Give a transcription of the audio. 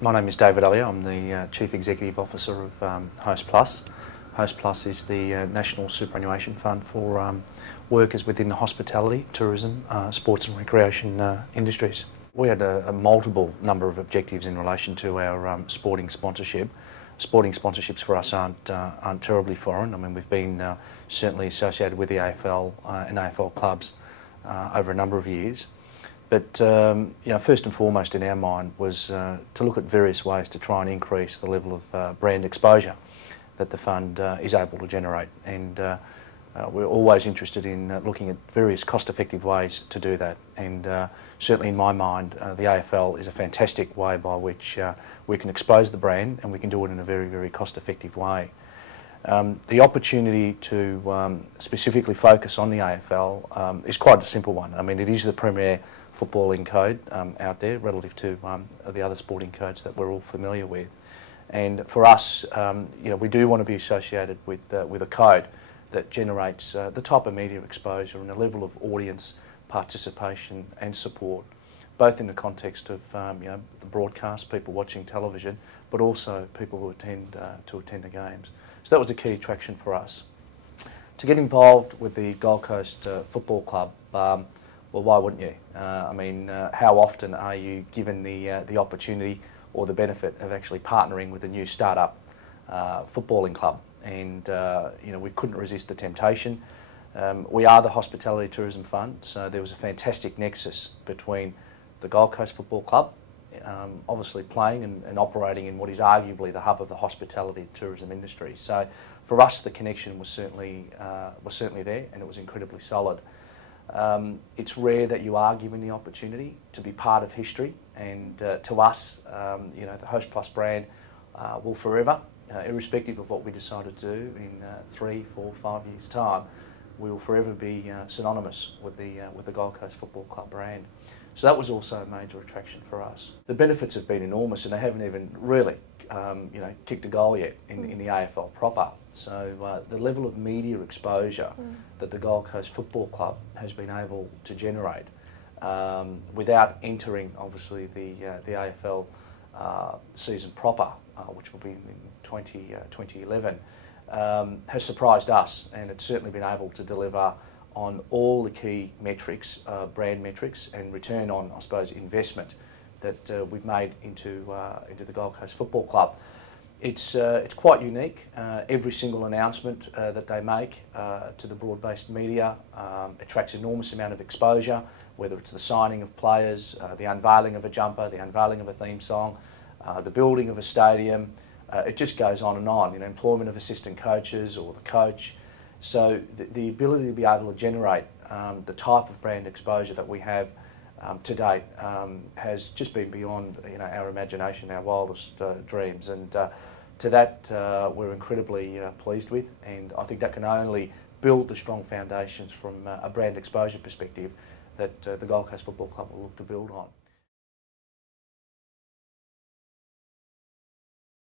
My name is David Elliott. I'm the Chief Executive Officer of Hostplus. Hostplus is the national superannuation fund for workers within the hospitality, tourism, sports and recreation industries. We had a multiple number of objectives in relation to our sporting sponsorship. Sporting sponsorships for us aren't terribly foreign. I mean, we've been certainly associated with the AFL and AFL clubs over a number of years. But first and foremost in our mind was to look at various ways to try and increase the level of brand exposure that the fund is able to generate. And we're always interested in looking at various cost-effective ways to do that. And certainly in my mind, the AFL is a fantastic way by which we can expose the brand, and we can do it in a very, very cost-effective way. The opportunity to specifically focus on the AFL is quite a simple one. I mean, it is the premier footballing code out there relative to the other sporting codes that we're all familiar with. And for us, we do want to be associated with a code that generates the type of media exposure and a level of audience participation and support, both in the context of the broadcast, people watching television, but also people who attend the games. So that was a key attraction for us. To get involved with the Gold Coast Football Club, well, why wouldn't you? How often are you given the opportunity or the benefit of actually partnering with a new start-up footballing club? And we couldn't resist the temptation. We are the Hospitality Tourism Fund, so there was a fantastic nexus between the Gold Coast Football Club, obviously playing and operating in what is arguably the hub of the hospitality tourism industry. So for us, the connection was certainly there, and it was incredibly solid. It's rare that you are given the opportunity to be part of history, and to us, the Hostplus brand will forever, irrespective of what we decide to do in 3, 4, 5 years' time, we will forever be synonymous with the Gold Coast Football Club brand. So that was also a major attraction for us. The benefits have been enormous, and they haven't even really, kicked a goal yet in the AFL proper. So the level of media exposure that the Gold Coast Football Club has been able to generate, without entering obviously the AFL season proper, which will be in 2011, has surprised us, and it's certainly been able to deliver on all the key metrics, brand metrics, and return on, I suppose, investment that we've made into the Gold Coast Football Club. It's quite unique. Every single announcement that they make to the broad-based media attracts an enormous amount of exposure, whether it's the signing of players, the unveiling of a jumper, the unveiling of a theme song, the building of a stadium. It just goes on and on. Employment of assistant coaches or the coach. So the ability to be able to generate the type of brand exposure that we have to date has just been beyond our imagination, our wildest dreams, and to that we're incredibly pleased with, and I think that can only build the strong foundations from a brand exposure perspective that the Gold Coast Football Club will look to build on.